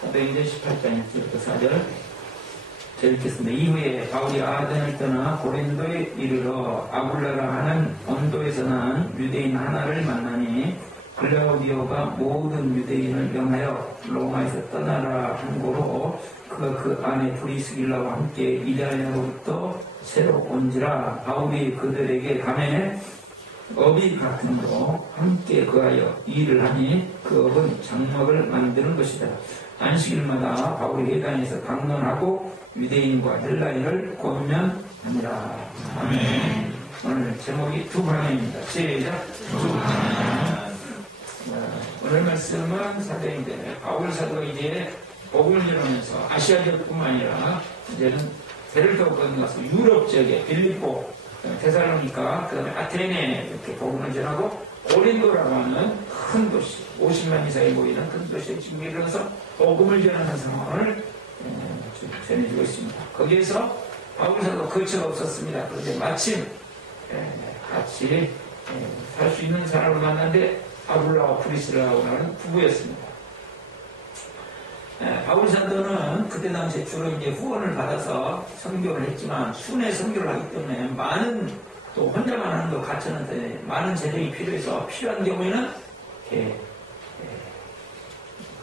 사도행전 18장 1절부터 4절 읽겠습니다. 이후에 바울이 아덴을 떠나 고린도에 이르러 아굴라라 하는 언도에서 난 유대인 하나를 만나니 글라우디오가 모든 유대인을 명하여 로마에서 떠나라 한 고로 그가 그 안에 브리스길라와 함께 이달리아로부터 새로 온지라. 바울이 그들에게 가매 업이 같음으로 함께 거하여 일을 하니 그 업은 장막을 만드는 것이다. 안식일마다 바울이 회당에서 강론하고 유대인과 헬라인을 권면하니라. 아멘. 오늘 제목이 두 방향입니다. 시작. 두 방향. 오늘 말씀은 사도행전에 바울 사도가 이제 복음을 전하면서 아시아 지역뿐만 아니라 이제는 배를 타고 건너가서 유럽 지역에 빌립보, 데살로니가, 그 다음에 아테네 이렇게 복음을 전하고 고린도라고 하는 큰 도시, 50만 이상이 모이는 큰 도시에 지금 이르러서 복음을 전하는 상황을 전해주고 있습니다. 거기에서 바울 사도 거처가 없었습니다. 그런데 마침 같이 살 수 있는 사람을 만났는데 아굴라와 프리스라고 하는 부부였습니다. 바울 사도는 그때 당시에 주로 이제 후원을 받아서 선교를 했지만 순회 선교를 하기 때문에 많은, 또 혼자만 하는 거 같이하는데 많은 재능이 필요해서 필요한 경우에는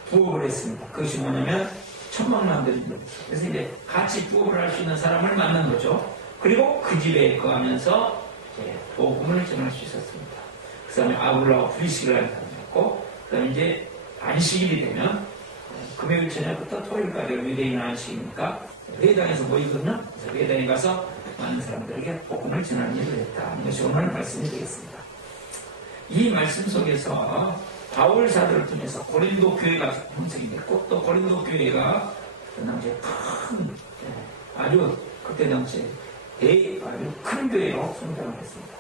부업을 했습니다. 그것이 뭐냐면 천막 만드는 겁니다. 그래서 이제 같이 부업을 할 수 있는 사람을 만난 거죠. 그리고 그 집에 거하면서 복음을 전할 수 있었습니다. 그 다음에 아굴라와 프리스라는 사람이었고, 그 다음에 이제 안식일이 되면 금요일 저녁부터 토요일까지 유대인 안식이니까 회당에서 모이거든요. 그래서 회당에 가서 많은 사람들에게 복음을 전하는 일을 했다. 이것이 오늘 말씀이 되겠습니다. 이 말씀 속에서 바울 사도를 통해서 고린도 교회가 형성이 됐고, 또 고린도 교회가 그 당시에 큰, 아주 그때 당시에 아주 큰 교회로 성장을 했습니다.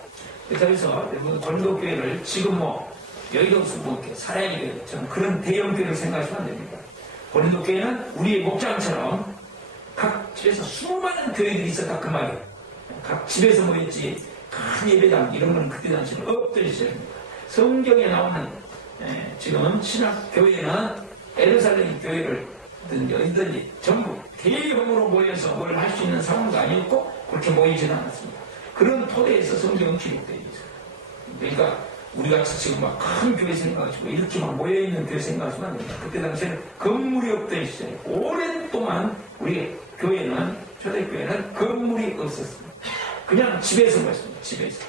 그래서 여러분 고린도 교회를 지금 여의도 수도 이렇게 사랑의 교회처럼 그런 대형 교회를 생각하시면 안 됩니다. 고린도 교회는 우리의 목장처럼 각 집에서 수많은 교회들이 있었다 그 말이에요. 각 집에서 모였지 큰 예배당 이런 건 그때 당시에는 없던 시절입니다. 성경에 나오는 지금 신학교회는 예루살렘 교회를 어디든지 전부 대형으로 모여서 뭘 할 수 있는 상황도 아니었고 그렇게 모이지는 않았습니다. 그런 토대에서 성경은 기록되어 있어요. 그러니까 우리가 지금 막 큰 교회 생각하시고 이렇게 막 모여있는 교회 생각하시면 안 됩니다. 그때 당시에는 건물이 없던 시절에 오랫동안 우리 교회는, 초대교회는 건물이 없었습니다. 그냥 집에서 모였습니다. 집에서.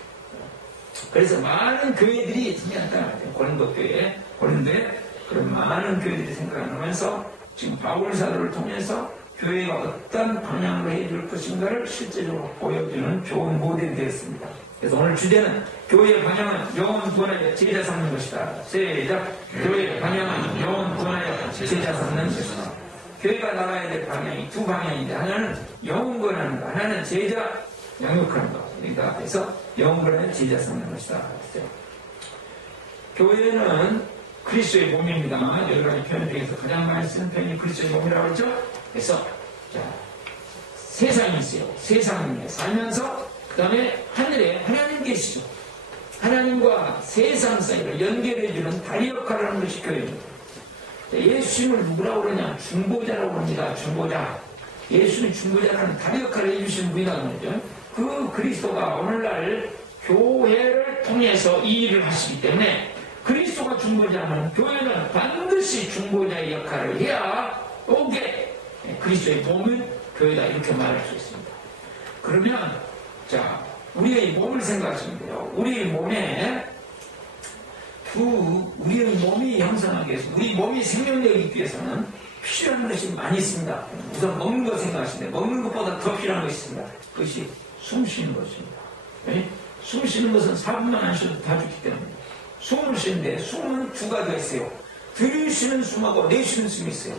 그래서 많은 교회들이 생겼다. 고린도 교회, 고린도에 그런 많은 교회들이 생겨나면서 지금 바울 사도를 통해서 교회가 어떤 방향으로 해줄 것인가를 실제적으로 보여주는 좋은 모델이 되었습니다. 그래서 오늘 주제는 교회의 방향은 영혼 구원하여 제자 삼는 것이다. 시작. 교회의 방향은 영혼 구원하여 제자 삼는 것이다. 교회가 나가야 될 방향이 두 방향인데 하나는 영혼 구원하는 것, 하나는 제자 양육하는 것. 그러니까 그래서 영혼 구원하여 제자 삼는 것이다. 교회는 그리스도의 몸입니다. 여러 가지 표현 중에서 가장 많이 쓰는 표현이 그리스도의 몸이라고 했죠. 그래서 세상이 있어요. 세상에 살면서 그 다음에 하늘에 하나님 계시죠. 하나님과 세상 사이를 연결해주는 다리 역할을 하는 것이 교회입니다. 예수님을 누구라고 그러냐? 중보자라고 합니다. 중보자. 예수님 중보자라는 다리 역할을 해주시는 분이라는 거죠. 그 그리스도가 오늘날 교회를 통해서 이 일을 하시기 때문에 그리스도가 중보자면 교회는 반드시 중보자의 역할을 해야 오게 그리스도의 몸은 교회다 이렇게 말할 수 있습니다. 그러면 우리의 몸을 생각하시면 돼요. 우리의 몸에 우리의 몸이 형성하기 위해서, 우리 몸이 생명력이 있기 위해서는 필요한 것이 많이 있습니다. 우선 먹는 거 생각하시면 돼요. 먹는 것보다 더 필요한 것이 있습니다. 그것이 숨 쉬는 것입니다. 네? 숨 쉬는 것은 4분만 안 쉬어도 다 죽기 때문에 숨을 쉬는데 숨은 두 가지가 있어요. 들이쉬는 숨하고 내쉬는 숨이 있어요.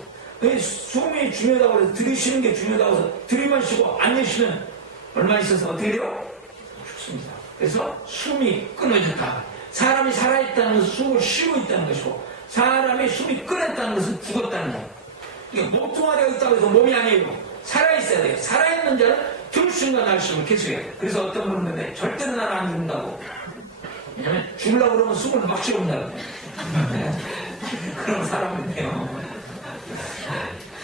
숨이 중요하다고 해서 들이쉬는 게 중요하다고 해서 들이만 쉬고 안 내쉬면 얼마 있어서 어떻게 돼요? 죽습니다. 그래서 숨이 끊어졌다. 사람이 살아있다는 것은 숨을 쉬고 있다는 것이고 사람이 숨이 끊었다는 것은 죽었다는 거예요. 이게 몸뚱아리가 있다고 해서 몸이 아니에요. 살아있어야 돼요. 살아있는 자는 들 순간 날 숨을 계속 해야 돼요. 그래서 어떤 분은 근데 절대로 나는 안 죽는다고. 왜냐면 죽으려고 그러면 숨을 막 쉬어온다고. 그런 사람인데요.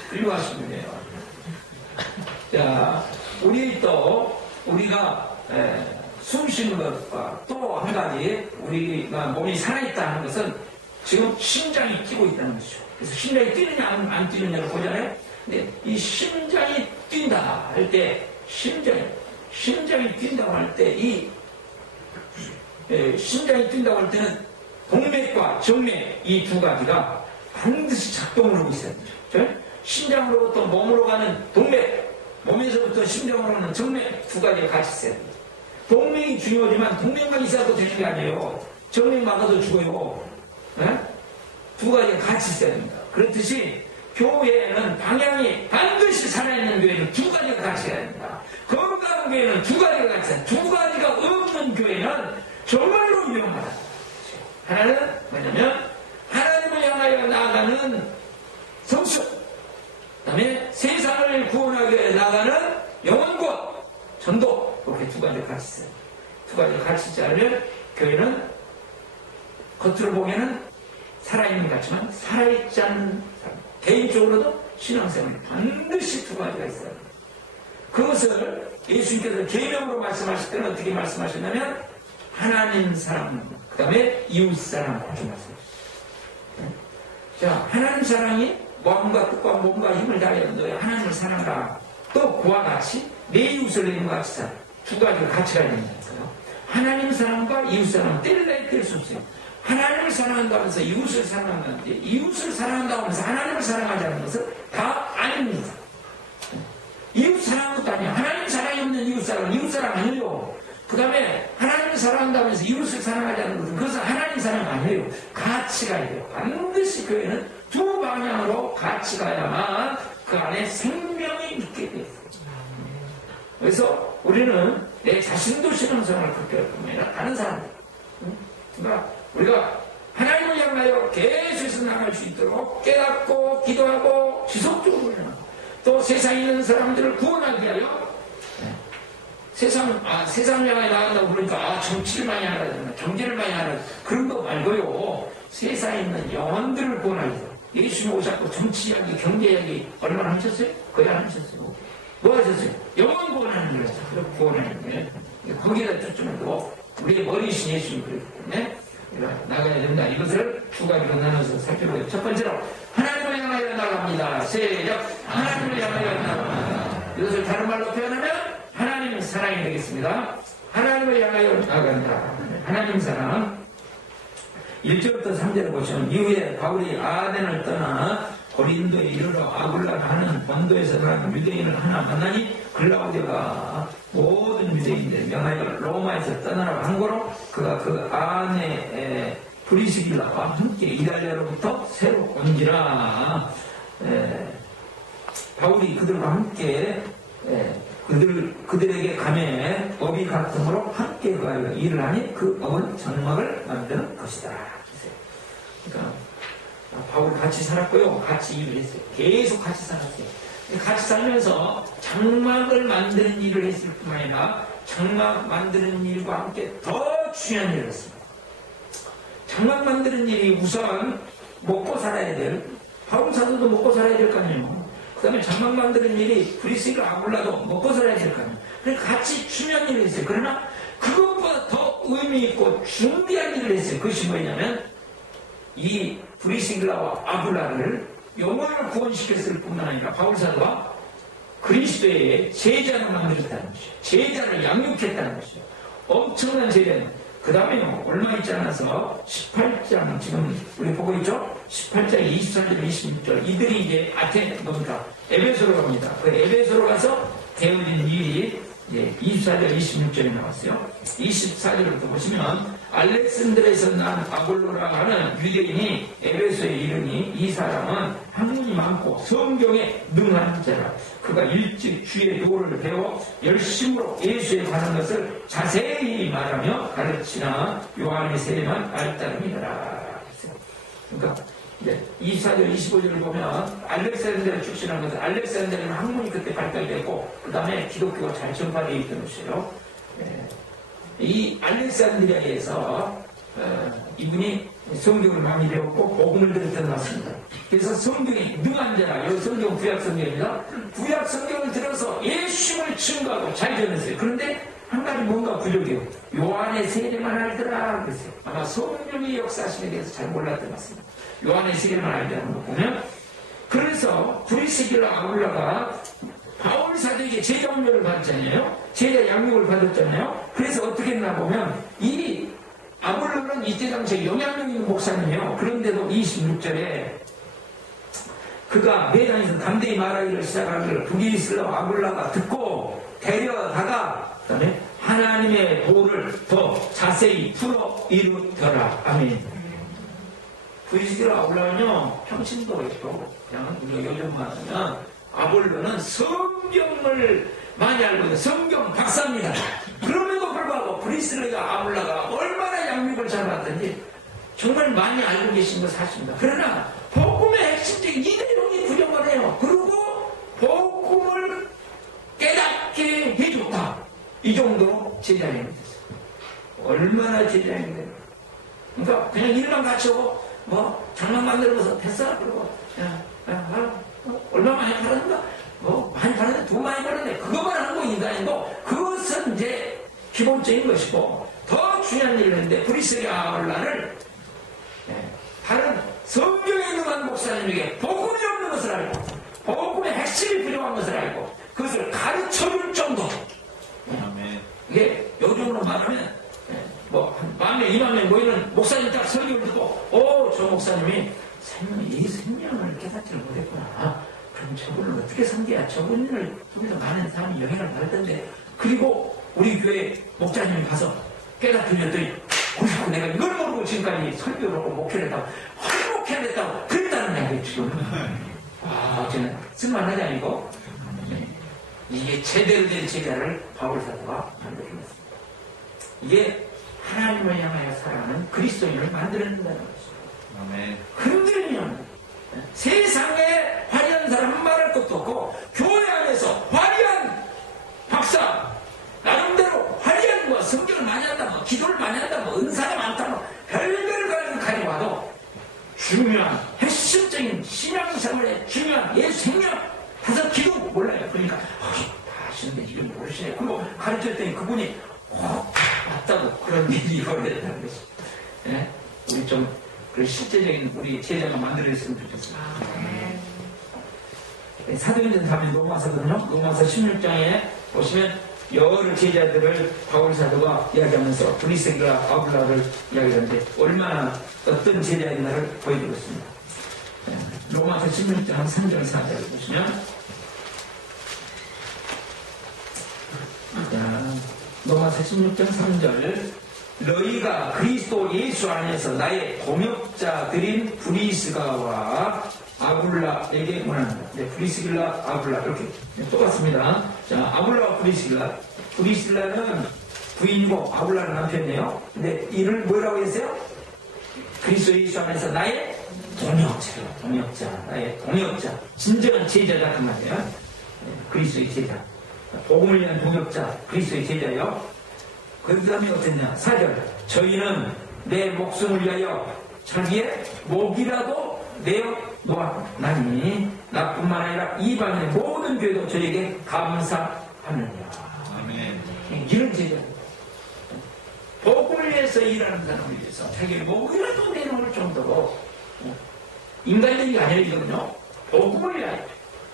훌륭하신 분이에요. 자, 우리가 숨 쉬는 것과 또 한 가지 우리가 몸이 살아있다는 것은 지금 심장이 뛰고 있다는 것이죠. 그래서 심장이 뛰느냐 안 뛰느냐를 보잖아요. 근데 이 심장이 뛴다 할 때 심장이 뛴다고 할 때 심장이 뛴다고 할 때는 동맥과 정맥 이 두 가지가 반드시 작동을 하고 있어야 되죠. 심장으로부터 몸으로 가는 동맥, 몸에서부터 심장으로 가는 정맥 두 가지가 같이 있어야 됩니다. 동맥이 중요하지만 동맥만 있어도 되는 게 아니에요. 정맥 막아도 죽어요. 네? 두 가지가 같이 있어야 됩니다. 그렇듯이 교회에는 방향이 반드시 살아있는 교회는 두 가지가 같이 있어야 됩니다. 건강한 교회는 두 가지가 같이 있어야 됩니다. 두 가지가 없는 교회는 정말로 위험하다. 하나는 뭐냐면 하나님을 향하여 나아가는 성수, 그 다음에 세상을 구원하기 위해 나아가는 영혼구원, 전도, 이렇게 두 가지가 같이 있어요. 두 가지가 같이 있지 않으면 교회는 겉으로 보기에는 살아있는 것 같지만 살아있지 않는 사람, 개인적으로도 신앙생활에 반드시 두 가지가 있어요. 그것을 예수님께서 계명으로 말씀하실 때는 어떻게 말씀하셨냐면 하나님 사랑, 그 다음에 이웃 사랑 이렇게 말씀하셨어요. 자, 하나님 사랑이 마음과 뜻과 몸과 힘을 다하여 너희 하나님을 사랑하라. 또 그와 같이 내 이웃을 내 이웃과 같이 살아. 두 가지가 같이 가야 된다는 거예요. 하나님 사랑과 이웃 사랑은 뗄 수 없어요. 하나님을 사랑한다면서 이웃을 사랑한다는데 이웃을 사랑한다고 하면서 하나님을 사랑하자는 것은 다 아닙니다. 이웃 사랑한 것도 아니에요. 하나님 사랑이 없는 이웃 사랑 아니에요. 그 다음에 하나님을 사랑한다면서 이웃을 사랑하자는 것은 그것은 하나님 사랑 아니에요. 같이 가야 돼요. 반드시 교회는 두 방향으로 같이 가야만 그 안에 생명이 있게 돼요. 그래서 우리는 내 자신도 신앙생활을 그렇게 할 뿐만 아니라 다른 사람들, 그러니까 우리가 하나님을 향하여 계속해서 나갈 수 있도록 깨닫고 기도하고 지속적으로 또 세상에 있는 사람들을 구원하기 위하여 세상을 향해 나간다고 그러니까 정치를 많이 하라, 경제를 많이 하라, 그런 거 말고요. 세상에 있는 영혼들을 구원하기 위해서 예수님 오셨고 정치 이야기, 경제 이야기 얼마나 하셨어요? 거의 안 하셨어요. 뭐 하셨어요? 영혼 구원하는 거였어요. 그래서 구원하는 거예요. 거기에다 초점을 두고 우리의 머리이신 예수님 그랬기 때문에 우리가 나가야 된다. 이것을 두 가지로 나눠서 살펴보겠습니다. 첫 번째로 하나님을 향하여 나갑니다. 시작. 하나님을 향하여 나갑니다. 이것을 다른 말로 표현하면 하나님의 사랑이 되겠습니다. 하나님을 향하여 나간다. 하나님 사랑. 1절부터 3절을 보시면 이후에 바울이 아덴을 떠나 고린도에 이르러 아굴라를 하는 본도에서 난 유대인을 하나 만나니 글라우디가 모든 유대인들 명하여 로마에서 떠나라고 한 거로 그가 그 아내 브리스길라와 함께 이달리아로부터 새로 온지라. 바울이 그들과 함께 그들에게 감해 업이 같으므로 함께 가여 일을 하니 그 업은 장막을 만드는 것이다. 그러니까 바울 같이 살았고요. 같이 일을 했어요. 계속 같이 살았어요. 같이 살면서 장막을 만드는 일을 했을 뿐만 아니라 장막 만드는 일과 함께 더 중요한 일을 했습니다. 장막 만드는 일이 우선 먹고 살아야 될, 바울 사도도 먹고 살아야 될 거 아니에요. 그 다음에 장막 만드는 일이 브리스가 아굴라도 먹고 살아야 될 거 아니에요. 그래서 같이 중요한 일을 했어요. 그러나 그것보다 더 의미 있고 중대한 일을 했어요. 그것이 뭐냐면 이 브리스길라와 아굴라를 영혼을 구원시켰을 뿐만 아니라 바울 사도가 그리스도의 제자를 만들었다는 것이죠. 제자를 양육했다는 것이죠. 엄청난 제자는. 그 다음에요, 얼마 있지 않아서 18장, 지금 우리 보고 있죠? 18장 24절, 26절. 이들이 이제 뭡니까? 에베소로 갑니다. 그 에베소로 가서 되어진 일이 24절, 26절에 나왔어요. 24절부터 보시면 알렉산드르에서 난 아볼로라 하는 유대인이 에베소에 이르니 이 사람은 학문이 많고 성경에 능한 자라. 그가 일찍 주의 도를 배워 열심으로 예수에 관한 것을 자세히 말하며 가르치나 요한의 세례만 알따름이더라. 그러니까 이제 24절, 25절을 보면 알렉산드르 출신한 것은 알렉산드르는 학문이 그때 발달되고 그 다음에 기독교가 잘 전파되어 있던 것이에요. 이 알렉산드리아에서 이분이 성경을 많이 배웠고 복음을 들었던 것 같습니다. 그래서 성경이 능한 자라, 여기 성경 구약 성경입니다. 구약 성경을 들어서 예수님을 증거하고 잘 전했어요. 그런데 한 가지 뭔가 부족해요. 요한의 세례만 알더라 그랬어요. 아마 성령의 역사심에 대해서 잘 몰랐던 것 같습니다. 요한의 세례만 알더라는 거 보면, 그래서 브리스길라 아굴라가 바울 사도에게 제자 훈련을 받았잖아요. 제자 양육을 받았잖아요. 그래서 어떻게 했나 보면 이 아볼로는 이때 당시에 영향력 있는 목사님이에요. 그런데도 26절에 그가 매단에서 담대히 말하기를 시작하기를 브리스길라 아굴라가 듣고 데려다가 그다음에 하나님의 도를 더 자세히 풀어 이루더라. 아멘. 브리스길라 아굴라는요 평신도 있고 그냥 우리가 요즘만 하면 아볼로는 성경을 많이 알고 있는 성경 박사입니다. 그럼에도 불구하고 브리스길라 아굴라가 얼마나 양육을 잘 받든지 정말 많이 알고 계신 건 사실입니다. 그러나 복음의 핵심적인 이 내용이 부족하네요. 그리고 복음을 깨닫게 해줬다. 이 정도로 제자형이 됐어요. 얼마나 제자형이 됐어요. 그러니까 그냥 일만 갖추고 뭐 장난 만들어서 됐어. 그리고 얼마 많이 팔았는가? 뭐 많이 팔았는데 돈 많이 팔았는데 그것만 하는 거 인간이고 그것은 이제 기본적인 것이고 더 중요한 일을 했는데 브리스길라 아굴라를 다른 성경에 능한 목사님에게 복음이 없는 것을 알고 복음의 핵심이 부족한 것을 알고 그것을 가르쳐줄 정도. 이게 요즘으로 말하면 뭐 한 10,000명, 20,000명 모이는 목사님 딱 설교를 듣고 저 목사님이 이 생명을 깨닫지를 못했구나. 그럼 저분을 어떻게 섬겨야 저분을 통해서 많은 사람이 영향을 받던데. 그리고 우리 교회 목사님이 가서 깨닫으셨더니 그리고 내가 이걸 모르고 지금까지 설교를 하고 목회를 했다고 목회를 했다고 그랬다는 거예요 지금. 어쩌면 쓸만하지 아니고 이게 제대로 된 제자를 바울 사도가 만들어냈습니다. 이게 하나님을 향하여 살아가는 그리스도인을 만들어낸다는 것이죠. 흔들리면 세상에 화려한 사람은 말할 것도 없고 교회 안에서 화려한 박사 나름대로 화려한 뭐 성경을 많이 한다 뭐 기도를 많이 한다 뭐 은사가 많다 뭐 별별을 가지고 와도 중요한 핵심적인 신앙생활의 중요한 예수 생명 다섯 기도 몰라요. 그러니까 다 하시는데 이걸 모르시네. 그리고 가르쳤더니 그분이 맞다고 그런 일이 벌어졌다는 것이. 네? 우리 좀 그 실제적인 우리 제자가 만들어졌으면 좋겠습니다. 사도행전 다음에 로마서거든요. 로마서 16장에 보시면 여러 제자들을 바울 사도가 이야기하면서 브리스길라 아굴라를 이야기하는데 얼마나 어떤 제자인가를 보여주고 있습니다. 로마서 16장 3절 4절을 보시면 로마서 16장 3절 너희가 그리스도 예수 안에서 나의 동역자들인 브리스가와 아굴라에게 원한다. 네, 브리스길라 아굴라 이렇게 똑같습니다. 자, 아굴라와 브리스길라는 부인이고 아굴라는 남편이에요. 근데 이를 뭐라고 했어요? 그리스도 예수 안에서 나의 동역자, 나의 동역자, 진정한 제자다 그 말이에요. 네, 그리스도의 제자, 복음을 위한 동역자, 그리스도의 제자예요. 그 다음에 어땠냐? 4절 저희는 내 목숨을 위하여 자기의 목이라도 내어 놓았나니 나뿐만 아니라 이방인의 모든 교회도 저에게 감사하느냐. 아멘. 이런 제자 복음을 위해서 일하는 사람을 위해서 자기의 목이라도 내놓을 정도로 인간적이 아니거든요. 복음을 위하여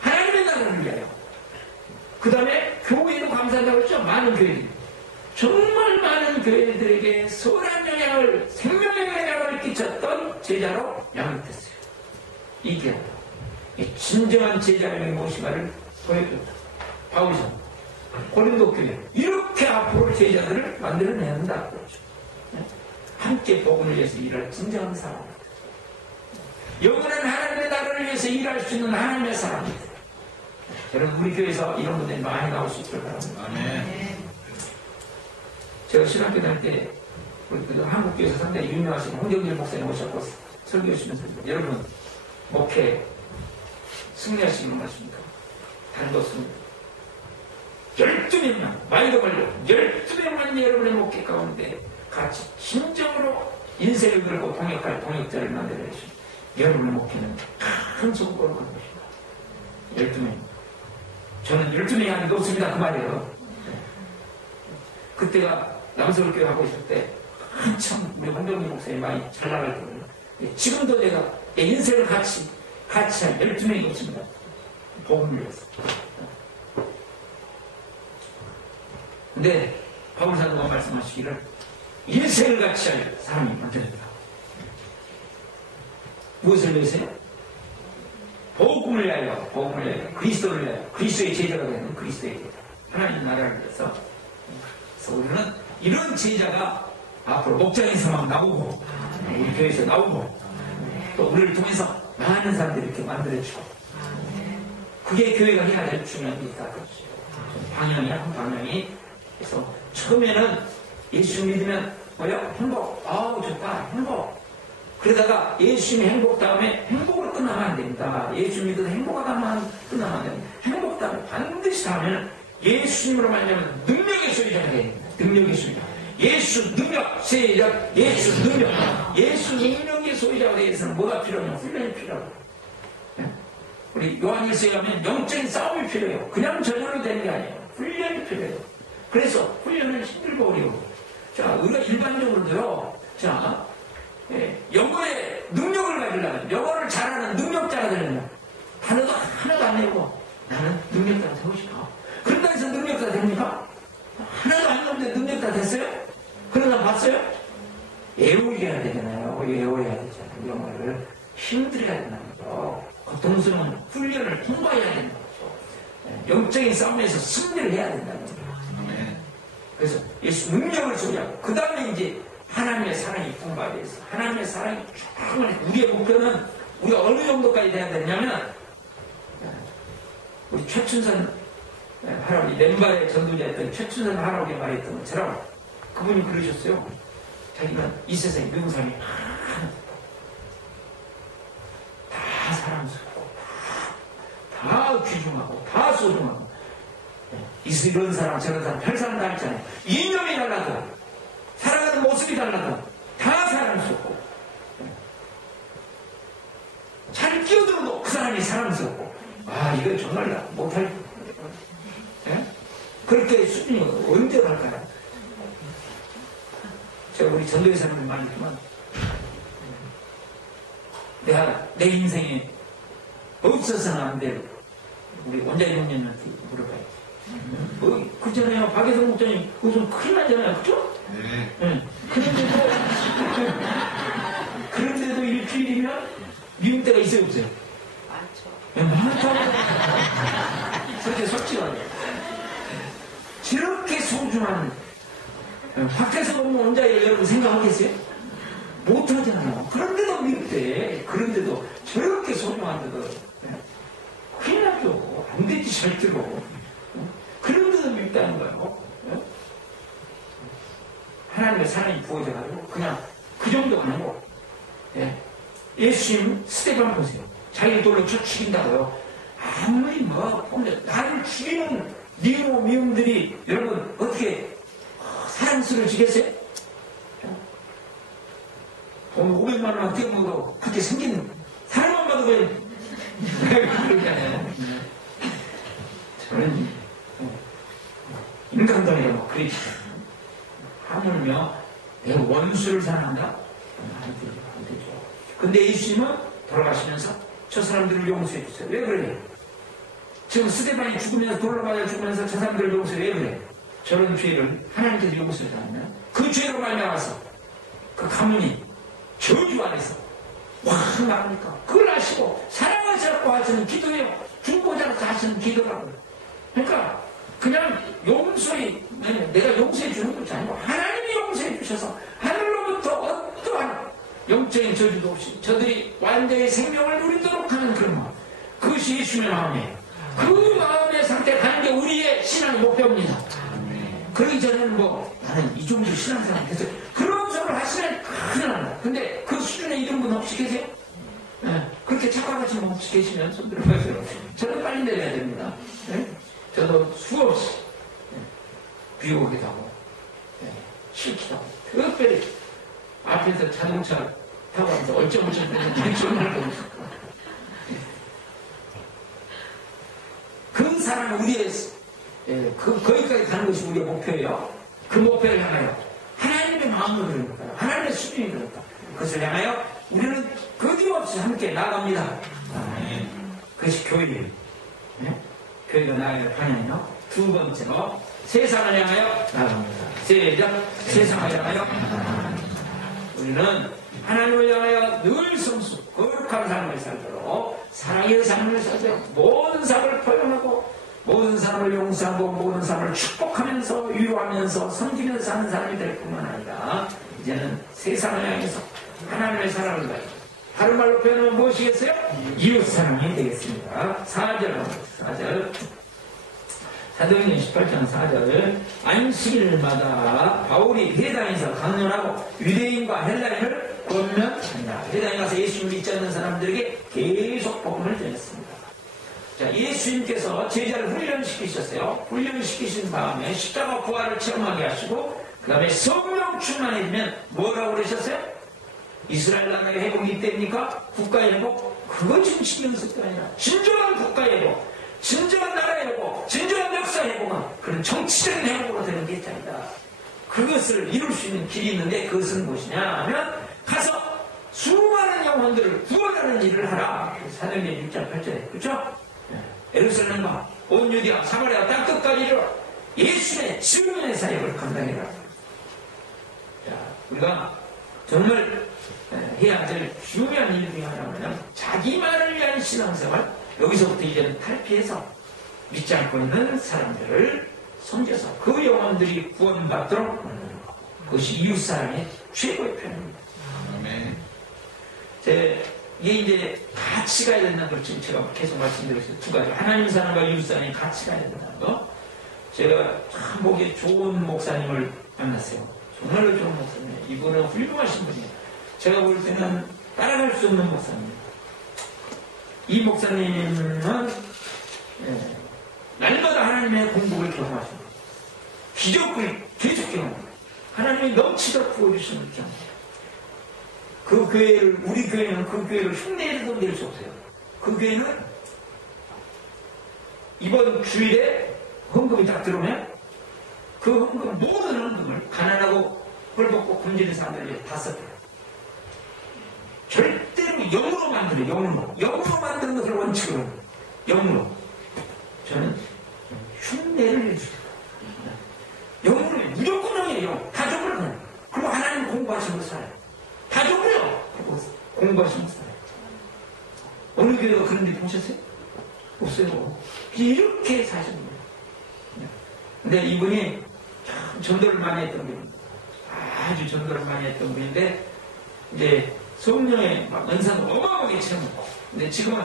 하나님의 나라를 위하여 그 다음에 교회도 감사한다고 했죠. 많은 교회들이 정말 많은 교회들에게 선한 영향을, 생명의 영향을 끼쳤던 제자로 양육됐어요. 이게 진정한 제자의 무엇인가를 보여줬다. 바울서 고린도 교회 이렇게 앞으로 제자들을 만들어내야 한다. 그렇죠. 함께 복음을 위해서 일할 진정한 사람. 영원한 하나님의 나라를 위해서 일할 수 있는 하나님의 사람입니다. 여러분 우리 교회에서 이런 분들이 많이 나올 수 있도록 바랍니다. 아멘. 제가 신학교 다닐 때 한국교회에서 상당히 유명하신 홍정길 목사님 오셨고 설교하시면서 여러분 목회 승리하시는 거 맞습니까? 다른 것은 12명만 말도 말고 12명만 여러분의 목회 가운데 같이 진정으로 인생을 걸고 동역할 동역자를 만들어야 되십니다. 여러분의 목표는 큰 성공을 거는 것입니다. 12명. 저는 12명이 아직 없습니다. 그 말이에요. 그때가 남서울교회 하고 있을 때 한참 우리 황정민 목사님 많이 잘 나갈 때거든요. 지금도 내가 내 인생을 같이 한 12명이 없습니다. 복음을 위해서. 근데 바울 사도가 말씀하시기를 인생을 같이 할 사람이 만들어졌다. 무엇을 위해서요? 복음을 위하여, 그리스도를 위하여, 그리스도의 제자가 되는 그리스도의 제자. 하나님 나라를 위해서. 그래서 우리는 이런 제자가 앞으로 목장에서만 나오고, 우리 교회에서 나오고, 또 우리를 통해서 많은 사람들이 이렇게 만들어주고, 그게 교회가 해야 될 중요한 게 있다. 방향이. 그래서 처음에는 예수 믿으면 뭐야? 행복. 아우 좋다. 행복. 그러다가 예수님의 행복 다음에 행복으로 끝나면 안 됩니다. 예수 믿어서 행복하다만 끝나면 안 됩니다. 행복 다음에 반드시 다음에는 예수님으로 말하면 능력의 소유자가 됩니다. 능력의 소유자. 예수 능력, 세력, 예수 능력. 예수 능력의 소유자가 되기 위해서는 뭐가 필요하냐면 훈련이 필요하고. 우리 요한일서에 가면 영적인 싸움이 필요해요. 그냥 저절로 되는 게 아니에요. 훈련이 필요해요. 그래서 훈련은 힘들고 어려워. 자, 우리가 일반적으로도요. 자, 영어의 능력을 가지려면, 영어를 잘하는 능력자가 되려면, 단어도 하나도 안 내고, 나는 능력자가 되고 싶어. 그런다 해서 능력자 됩니까? 하나도 안 내는데 능력자 됐어요? 그런 사람 봤어요? 외우게 해야 되잖아요. 외워야 되잖아요. 영어를 힘들어야 된다는 거죠. 고통스러운 훈련을 통과해야 된다는 거죠. 영적인 싸움에서 승리를 해야 된다는 거죠. 그래서 예수 능력을 소유하고, 그 다음에 이제 하나님의 사랑이 풍부하돼서 하나님의 사랑이 충분히. 우리의 목표는 우리가 어느 정도까지 돼야 되냐면, 우리 최춘선 할아버지, 렘바의 전도자였던 최춘선 할아버지가 말했던 것처럼 그분이 그러셨어요. 자기가 이 세상에 미운 사람이 다 사랑스럽고 다 귀중하고 다 소중하고, 이런 사람 저런 사람 별 사람 다 있잖아요. 이념이 달라도 살아가는 모습이 달라도 다 사랑스럽고, 잘 끼어들어도 그 사람이 사랑스럽고, 이거 정말 못할, 그렇게 수준이 언제 갈까요? 제가 우리 전도회사는 말했지만, 내가 내 인생에 없어서는 안 될 우리 원장님 형님한테 물어봐야지. 그렇잖아요. 박예성 목사님, 그거 좀 큰일 나잖아요. 그죠? 네. 그런데도 일주일이면 미운 때가 있어요, 없어요? 많죠. 많다고. 그렇게 솔직하게. 저렇게 소중한, 밖에서 보면 원자를 여러분 생각하겠어요? 못하잖아요. 그런데도 미울 때, 그런데도 저렇게 소중한데도 큰일 나죠. 안 되지, 절대로. 그런데도 밉다는 거예요. 하나님의 사랑이 부어져가지고 그냥 그 정도가 아니고, 예수님 스테반 보세요. 자기 돌로 쳐 죽인다고요. 아무리 보면 나를 죽이는 미움들이 여러분 어떻게 사랑스러워지겠어요? 돈 500만 원만 떼어먹어도 그렇게 생기는 사랑만 받으면 그러잖아요. 저는 인간관계가 그렇지. 하물며 내가 원수를 사랑한다? 안 되죠. 근데 예수님은 돌아가시면서 저 사람들을 용서해 주세요. 왜 그래요? 지금 스데반이 죽으면서 돌로 맞아 죽으면서 저 사람들을 용서해. 왜 그래? 저런 죄를 하나님께서 용서해 줬나요? 그 죄로 말미암아서 그 가문이 저주 안에서 확 나가니까 그걸 아시고 사랑하시라고 하시는 기도예요. 중보자로서 하시는 기도라고요. 그러니까 그냥 용서해, 내가 용서해 주는 것이 아니고 하나님이 용서해 주셔서 하늘로부터 어떠한 영적인 저주도 없이 저들이 완전히 생명을 누리도록 하는 그런 마음, 그것이 예수님의 마음이에요. 그 마음의 상태에 가는 게 우리의 신앙의 목표입니다. 그러기 전에는 나는 이 정도 신앙생활 됐어요. 그런 소리를 하시면 큰일 납니다. 근데 그 수준에 이런 분 혹시 계세요? 그렇게 착각하시는 분 혹시 계시면 손 들어보세요. 저는 빨리 내려야 됩니다. 저도 수없이 비오기도 하고 싫기도 하고, 특별히 앞에서 자동 그 사람은 우리의 거기까지 가는 것이 우리의 목표예요. 그 목표를 향하여 하나님의 마음을 그러니까 하나님의 수준이 그러니까 그것을 향하여 우리는 거침없이 함께 나갑니다. 그것이 교회예요. 네? 교회가 나아갈 방향이요. 두 번째로 세상을 향하여 나갑니다. 세상을 향하여 우리는 하나님을 향하여 늘 성수 거룩한 삶을 살도록 사랑의 삶을 살도록 모든 삶을 포용하고 모든 사람을 용서하고 모든 사람을 축복하면서 위로하면서 섬기면서 사는 사람이 될 뿐만 아니라 이제는 세상을 향해서 하나님의 사랑을 가지고 다른 말로 표현하면 무엇이겠어요? 이웃사랑이 되겠습니다. 4절 사도행전 18장 4절 안식일마다 바울이 회당에서 강론하고 유대인과 헬라인을 권면한다. 회당에 가서 예수님을 믿지 않는 사람들에게 계속 복음을 전했습니다. 자, 예수님께서 제자를 훈련시키셨어요. 훈련시키신 다음에 십자가 부활을 체험하게 하시고 그 다음에 성령 충만해지면 뭐라고 그러셨어요? 이스라엘 나라의 회복이 이때입니까? 국가의 회복? 그거 지금 신경 쓸 게 아니라 진정한 국가의 회복, 진정한 나라의 회복, 진정한 역사의 회복은 그런 정치적인 회복으로 되는 게 아니다. 그것을 이룰 수 있는 길이 있는데 그것은 무엇이냐 하면 가서 수많은 영혼들을 구원하는 일을 하라. 사도행전 6장 8절에 그렇죠? 예루살렘과 온 유대와 사마리아 땅끝까지 이르러 예수의 증인의 사역을 감당해라. 자, 우리가 정말 해야 될 중요한 일 중에 하나는 자기만을 위한 신앙생활, 여기서부터 이제는 탈피해서 믿지 않고 있는 사람들을 섬겨서 그 영혼들이 구원받도록 만드는 것. 그것이 이웃사랑의 최고의 표현입니다. 이게 이제 같이 가야 된다는 걸 지금 제가 계속 말씀드렸어요. 두 가지. 하나님 사랑과 이웃 사랑이 같이 가야 된다는 거. 제가 참 보기 좋은 목사님을 만났어요. 정말로 좋은 목사님. 이분은 훌륭하신 분이에요. 제가 볼 때는 따라갈 수 없는 목사님입니다. 이 목사님은 날마다 하나님의 공복을 경험하십니다. 기적을 계속 경험합니다. 하나님이 넘치도록 부어주시는 경험입니다. 그 교회를, 우리 교회는 그 교회를 흉내내도 낼 수 없어요. 그 교회는 이번 주일에 헌금이 딱 들어오면 그 헌금, 모든 헌금을 가난하고 헐벗고 굶주린 사람들에게 다 썼대요. 절대로 영으로 만들어요. 영으로 만드는 것을 원칙으로 합니다. 영으로. 저는 흉내를 내주세요. 영으로, 무조건 영이에요. 다 줘버려요. 그리고 하나님 공부하시는 거 살아요. 다 줘버려. 공부하시는 거 살아요. 어느 교회가 그런 데 보셨어요? 없어요. 이렇게 사시는 거예요. 근데 이분이 참 전도를 많이 했던 분입니다. 아주 전도를 많이 했던 분인데, 이제 성령의 은사도 어마어마하게 채워놓고, 근데 지금은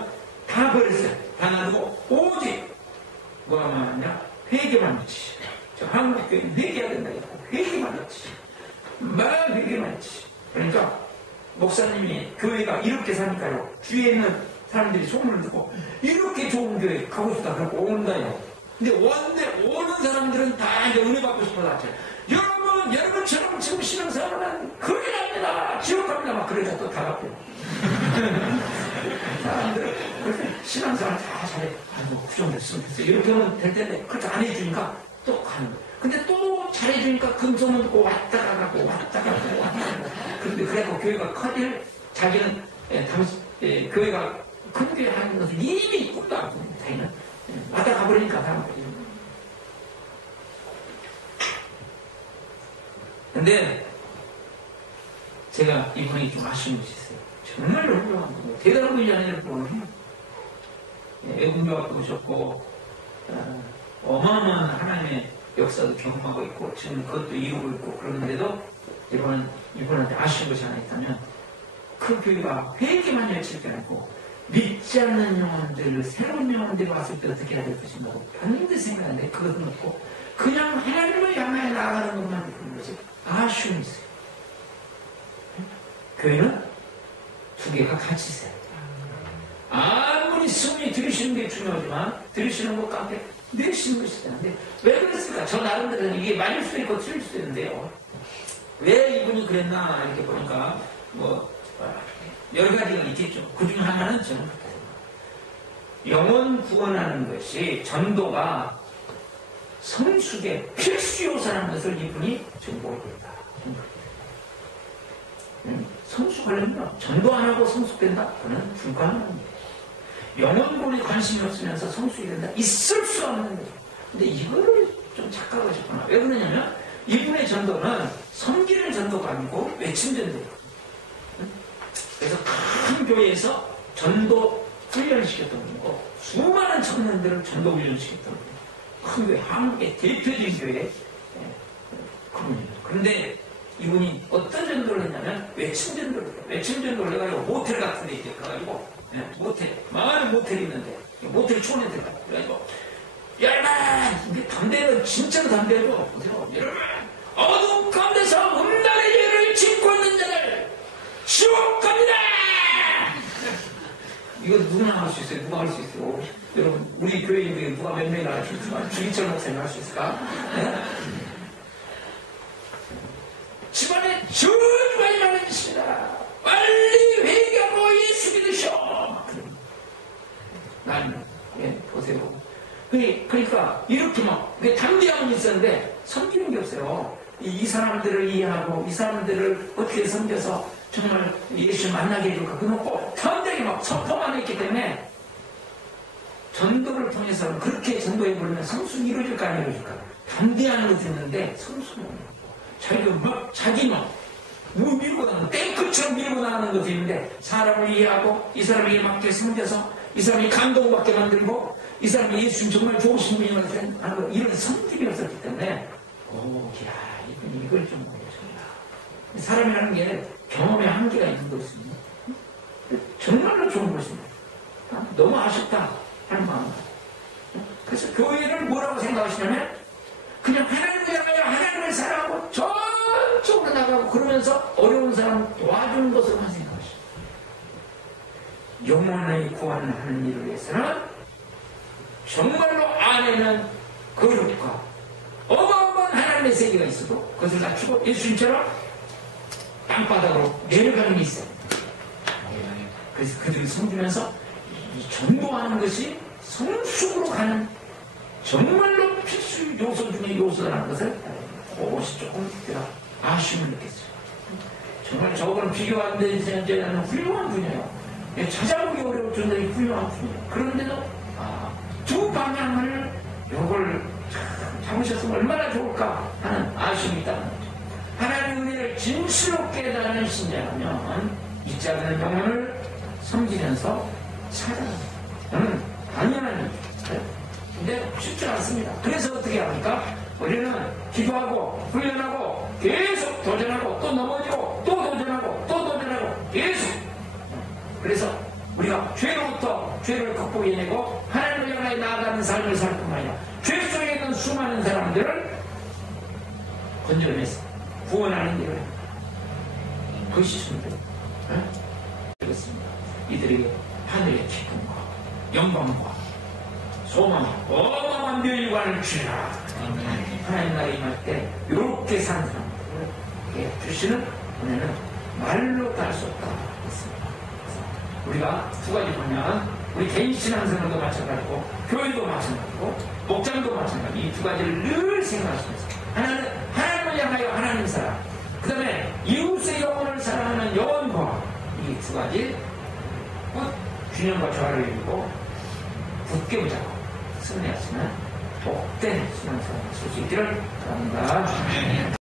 다 버렸어요. 다 놔두고, 오직, 뭐가 많냐? 회개만 넣지. 저 한국 교회는 회개해야 된다 했고, 회개만 넣지. 막 회개만 넣지. 그러니까, 목사님이 교회가 이렇게 사니까요. 주위에 있는 사람들이 소문을 듣고, 이렇게 좋은 교회 가고 싶다. 그러고 온다요. 근데 오는 사람들은 다 이제 은혜 받고 싶어서 왔죠. 여러분처럼 지금 신앙생활은 큰일 납니다. 지옥 갑니다. 막 그러니까 또 다 갔대요. 사람들, 그렇게 신앙생활 다 잘해. 뭐, 그 정도 했으면 됐어요. 이렇게 하면 될 텐데, 그렇게 안 해주니까 또 가는 거예요. 근데 또 잘해주니까 금소문 듣고 왔다가 가고, 왔다가 가고, 왔다가 가고. 그런데 그래도 교회가 커질, 자기는, 교회가 큰 교회 하는 것은 이미 꿈도 안 꿉니다. 자기는. 왔다 가버리니까 다 가버리죠. 근데 제가 이분이 좀 아쉬운 것이 있어요. 정말로 훌륭한 분, 대단한 분이 아니라 보면 애국교학도 오셨고 어마어마한 하나님의 역사도 경험하고 있고 지금 그것도 이루고 있고 그러는데도 이분한테 아쉬운 것이 하나 있다면 그 교회가 회개만 열칠 게 아니고 믿지 않는 영혼들, 새로운 영혼들이 왔을 때 어떻게 해야 될 것인가 반드시 생각하는데 그것은 없고 그냥 하나님을 향하여 나아가는 것만 그런 거지. 아쉬움이 있어요. 교회는 두 개가 같이 있어요. 아무리 스님이 들으시는 게 중요하지만 들으시는 것 가운데 내쉬는 것이 되는데 왜 그랬을까? 저 나름대로는 이게 맞을 수도 있고 틀릴 수도 있는데요. 왜 이분이 그랬나 이렇게 보니까 뭐 여러 가지가 있겠죠. 그 중에 하나는 저는 영혼 구원하는 것이 전도가 성숙의 필수 요소라는 것을 이분이 증거했다. 성숙하려면 전도 안 하고 성숙된다? 그건 불가능합니다. 영혼군에 관심이 없으면서 성숙이 된다? 있을 수 없는 거죠. 근데 이거를 좀 착각하셨구나. 왜 그러냐면 이분의 전도는 섬기는 전도가 아니고 외침 전도예요. 그래서 큰 교회에서 전도 훈련시켰던 거고 수많은 청년들을 전도 훈련시켰던 거예요. 큰 교회, 한국의 대표적인 교회 그분입니다. 그런데 이분이 어떤 전도를 했냐면 외침 전도를 해요. 외침 전도를 해가지고 모텔 같은 데 이제 가가지고 모텔, 많은 모텔이 있는데 모텔 초원에 들어가. 그래가지고 여러분, 이게 담배는 진짜로 담배로 여러분, 어둠 가운데서 음란의 죄를 짓고 있는 자를 지옥 갑니다. 이거 누구나 할 수 있어요. 누가 할 수 있어요. 여러분, 우리 교회인들이 누가 몇 명이나 할 수 있을까? 주기철 목사님 할 수 있을까? 네? 집안에 저주가 일어나고 있습니다. 빨리 회개하고 예수 믿으셔. 난, 보세요. 그러니까 이렇게 막 담대함은 있었는데 섬기는 게 없어요. 이 사람들을 이해하고 이 사람들을 어떻게 섬겨서 정말 예수 만나게 해줄까? 그건 꼭 담대하게 막 선포만 했기 때문에 전도를 통해서는 그렇게 전도해버리면 성숙이 이루어질까 안 이루어질까? 담대한 것이 있는데 성숙은 자기 막 밀고 나가는 탱크처럼 밀고 나가는 것도 있는데 사람을 이해하고 이 사람에게 맞게 섬겨서 이 사람이 감동받게 만들고 이 사람이 예수님 정말 좋으신 분이라는 이런 성질이 없었기 때문에 이걸 좀 모르겠습니다. 사람이라는 게 경험의 한계가 있는 것입니다. 정말로 좋은 것입니다. 너무 아쉽다 하는 마음. 그래서 교회를 뭐라고 생각하시냐면 그냥 하나님을 향하여 하나님을 사랑하고 전적으로 나가고 그러면서 어려운 사람 도와주는 것으로만 생각하시죠. 영혼의 구원하는 일을 위해서는 정말로 안에는 거룩과 어마어마한 하나님의 세계가 있어도 그것을 갖추고 예수님처럼 땅바닥으로 내려가는 게 있어요. 그래서 그들이 섬기면서 전도하는 것이 성숙으로 가는 정말로 필수 요소 중의 요소라는 것을 그것이 조금 제가 아쉬움을 느꼈어요. 정말 저거는 비교 안 되는 훌륭한 분이에요. 찾아보기 어려울 정도의 훌륭한 분이에요. 그런데도 두 방향을 요걸 잡으셨으면 얼마나 좋을까 하는 아쉬움이 있다는 거죠. 하나님의 은혜를 진실로 깨달은 신자라면 잊지 않는 영혼을 섬기면서 찾아갑니다. 저는 당연한 일이죠. 근데 쉽지 않습니다. 그래서 어떻게 합니까? 우리는 기도하고 훈련하고 계속 도전하고 또 넘어지고 또 도전하고 또 도전하고 계속. 그래서 우리가 죄로부터 죄를 극복해내고 하나님을 향하여 나아가는 삶을 살 뿐만 아니라 죄 속에 있는 수많은 사람들을 건져내서 구원하는 일을 합니다. 그것이 순대. 그렇습니다. 이들에게 하늘의 기쁨과 영광과 소망, 어마어마한 묘일관을 주라. 하나님 나라에 임할 때 이렇게 사는 사람들에게 주시는 은혜는 말로 다 할 수 없다. 우리가 두 가지 보면 우리 개인 신앙생활도 마찬가지고 교회도 마찬가지고 목장도 마찬가지 이 두 가지를 늘 생각하시면서 하나는 하나님을 향하여 하나님 사랑 그 다음에 이웃의 영혼을 사랑하는 영혼과 이 두 가지 균형과 조화를 이루고 굳게 붙잡고 승리하시는 복된 신앙생활을 할 수 있기를 바랍니다.